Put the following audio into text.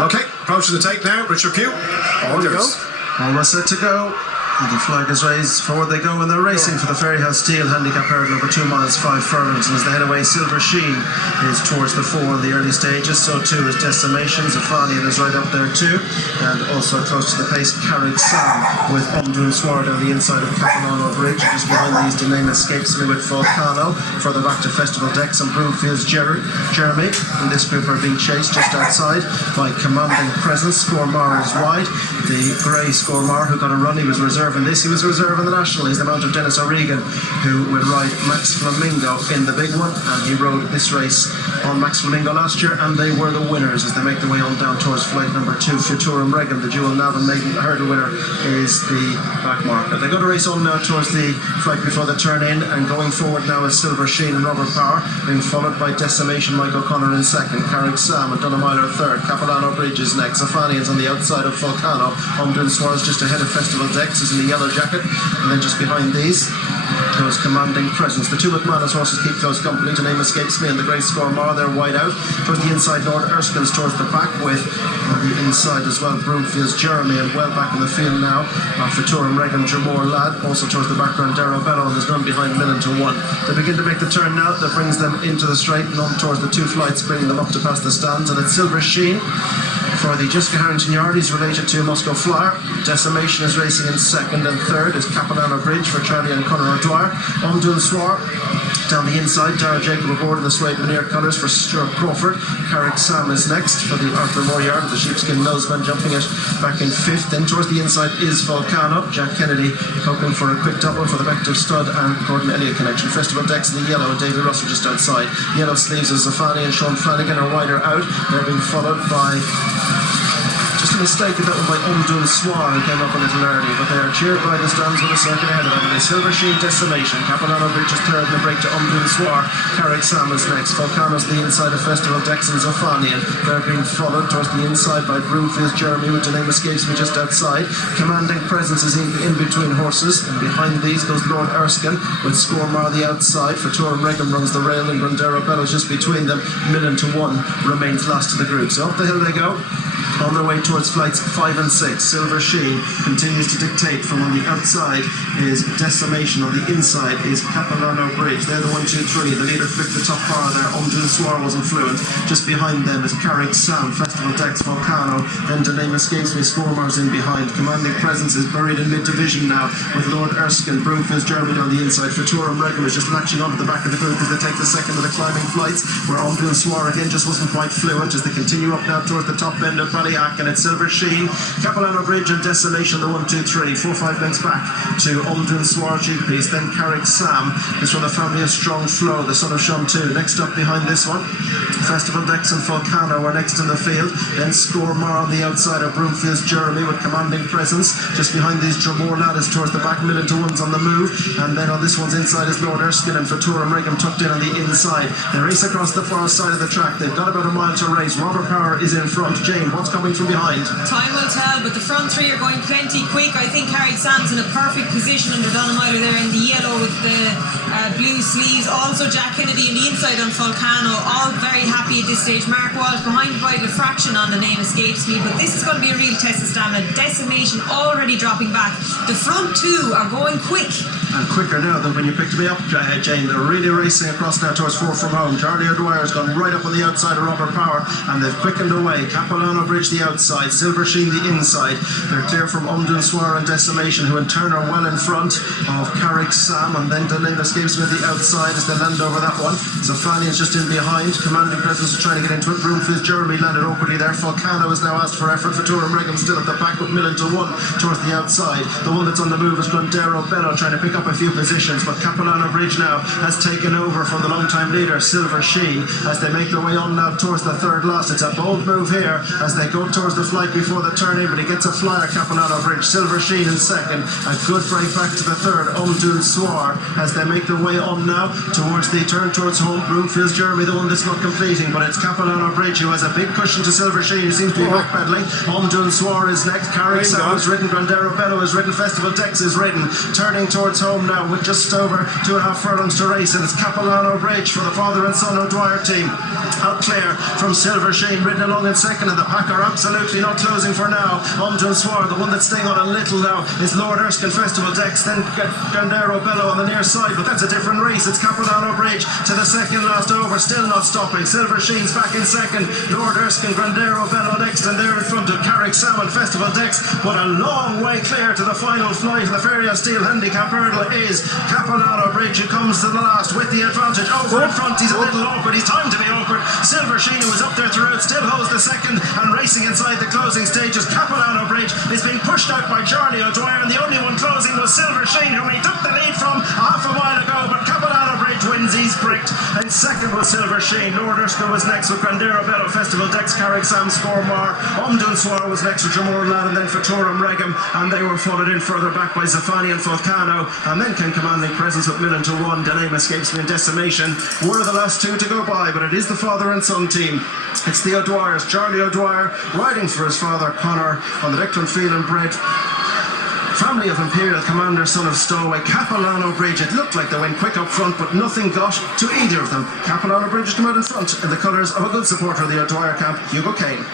Okay, approaching the tape now, Richard Pugh. All yours. Almost set to go. And the flag is raised, forward they go, and they're racing for the Fairyhouse Steel Handicap hurdle over 2 miles 5 furlongs. And as they head away, Silver Sheen is towards the 4 in the early stages, so too is Decimation. Zafanian is right up there too, and also close to the pace, Carrick Sam with Umdun Sword on the inside of Capilano Bridge. Just behind these, the name escapes me, with Volcano. Further back to Festival Decks and Broomfield's Jeremy. And this group are being chased just outside by Commanding Presence. Scoremar is wide. The grey Scoremar, who got a run, he was reserved in this. He was reserve in the National. He's the mount of Dennis O'Regan, who will ride Max Flamingo in the big one, and he rode this race on Max Flamingo last year, and they were the winners as they make their way on down towards flight number 2. Futurum Regan, the dual Navan Maiden hurdle winner, is the back marker. They go to race on now towards the flight before the turn in, and going forward now is Silver Sheen and Robert Power, being followed by Decimation, Mike O'Connor in second, Carrick Sam and Dunamiller third, Capilano Bridge is next, Zafanian's on the outside of Volcano, Umdun Swars just ahead of Festival Decks is in the yellow jacket, and then just behind these goes Commanding Presence. The 2 McManus horses keep close company, to name escapes me, and the Grey Scoremar, they're wide out. Towards the inside, Lord Erskine's towards the back, with on the inside as well Broomfield's Jeremy, and well back in the field now Futurum Regan, Jamore Lad, also towards the back, Grandero Bello, and there's none behind Millen to 1. They begin to make the turn now, that brings them into the straight and on towards the 2 flights, bringing them up to past the stands, and it's Silver Sheen for the Jessica Harrington Yard. He's related to Moscow Flyer. Decimation is racing in second, and third is Capilano Bridge for Charlie and Conor O'Dwyer. Umdun Swar down the inside, Dara Jacob aboard in the suede veneer colours for Stuart Crawford. Carrick Sam is next for the Arthur Moore Yard, the sheepskin noseband jumping it back in 5th. Then towards the inside is Volcano. Jack Kennedy hoping for a quick double for the Vector Stud and Gordon Elliott connection. Festival Decks in the yellow, and David Russell just outside. Yellow sleeves of Zafani and Sean Flanagan are wider out. They're being followed by, just a mistake at that one by Umdun Swar, who came up a little early, but they are cheered by the stands with a circuit ahead of them. The Silver Sheen, Decimation, Capilano Bridge is third, and a break to Umdun Swar. Carrick Sam is next. Volcano's the inside of Festival Decks and Zafanian. They're being followed towards the inside by Broomfield's Jeremy, with the name escapes me just outside. Commanding Presence is in between horses, and behind these goes Lord Erskine with Scoremar the outside. Futurum Regan runs the rail, and Grandero Bello just between them. Millen to 1 remains last to the group. So up the hill they go, on their way towards flights 5 and 6. Silver Sheen continues to dictate. From on the outside is Decimation, on the inside is Capilano Bridge. They're the 1, 2, 3. The leader flicked the top bar there. Umdun Swar wasn't fluent. Just behind them is Carrick Sam, Festival Decks, Volcano, then the name escapes me, Scoremar's in behind. Commanding Presence is buried in mid-division now, with Lord Erskine. Broomfield's Jeremy on the inside. Futurum Regan is just latching onto the back of the group as they take the second of the climbing flights, where Umdun Swar again just wasn't quite fluent as they continue up now towards the top end of Ballyhack, and it's Silver Sheen, Capilano Bridge and Decimation, the 1, 2, 3, 4, 5 lengths back to Umdun Swar G-Piece. Then Carrick Sam is from the family of Strong Flow, the son of Sean 2. Next up behind this one, Festival Decks and Volcano are next in the field. Then Scoremar on the outside of Broomfield's Jeremy with Commanding Presence. Just behind these, Jamore Lad is towards the back, Millen to 1's on the move. And then on this one's inside is Lord Erskine, and Futurum Regan tucked in on the inside. They race across the far side of the track. They've got about a mile to race. Robert Power is in front. Jane, what's coming from behind? Time will tell, but the front 3 are going plenty quick. I think Carrick Sam's in a perfect position under Donamiter there in the yellow with the blue sleeves. Also Jack Kennedy in the inside on Volcano, all very happy at this stage. Mark Walsh behind by a fraction on the name escapes me, but this is going to be a real test of stamina. Decimation already dropping back. The front 2 are going quick. And quicker now than when you picked me up, Jane. They're really racing across now towards 4 from home. Charlie O'Dwyer's gone right up on the outside of Robert Power, and they've quickened away. Capilano Bridge the outside, Silver Sheen the inside. They're clear from Umdun Swar and Decimation, who in turn are well in front of Carrick Sam, and then the name escapes me the outside as they land over that one. Zafanian's just in behind. Commanding Presence is trying to get into it. Broomfield's Jeremy landed awkwardly there. Volcano is now asked for effort. Futurum Regan still at the back with Millen to 1 towards the outside. The one that's on the move is Grandero Bello, trying to pick up a few positions, but Capilano Bridge now has taken over from the long-time leader Silver Sheen as they make their way on now towards the third last. It's a bold move here as they go towards the flight before the turn in, but he gets a flyer. Capilano Bridge, Silver Sheen in second, a good break back to the third. Umdun Swar as they make their way on now towards the turn towards home. Broomfield's Jeremy, the one that's not completing, but it's Capilano Bridge who has a big cushion to Silver Sheen, who seems to be backpedaling. Umdun Swar is next. Carrick Sam is ridden. Grandero Bello is ridden. Festival Decks is ridden. Turning towards home now with just over 2.5 furlongs to race, and it's Capilano Bridge for the father and son O'Dwyer team. Out clear from Silver Sheen, ridden along in second, and the pack are absolutely not closing for now. Omdun Swar, the one that's staying on a little now, is Lord Erskine Festival Decks, then Grandero Bello on the near side, but that's a different race. It's Capilano Bridge to the second last over, still not stopping. Silver Sheen's back in second, Lord Erskine, Grandero Bello next, and they're in front of Carrick Salmon Festival Decks, but a long way clear to the final flight. The Fairyhouse Steel Handicap hurdle is Capilano Bridge, who comes to the last with the advantage. Over in front, he's a little awkward, he's timed to be awkward. Silver Sheen, who was up there throughout, still holds the second, and racing inside the closing stages. Capilano Bridge is being pushed out by Charlie O'Dwyer, and the only one closing was Silver Sheen, whom he took the lead from half a mile ago, but Capilano Bridge wins, he's bricked, and second was Silver Sheen. Lord Erskine was next with Grandero Bello Festival Decks, Carrick Sam Scormar. Omdun Swar was next with Jamor Lad, and then Faturum Regum, and they were followed in further back by Zafani and Falcano, and then came Commanding Presence with Millen to 1. The name escapes me in Decimation. Were the last two to go by, but it is the father and son team. It's the O'Dwyers, Charlie O'Dwyer riding for his father Connor on the Declan Phelan bred family of Imperial Commander, son of Stowaway. Capilano Bridge, it looked like they went quick up front, but nothing got to either of them. Capilano Bridge come out in front in the colours of a good supporter of the O'Dwyer camp, Hugo Kane.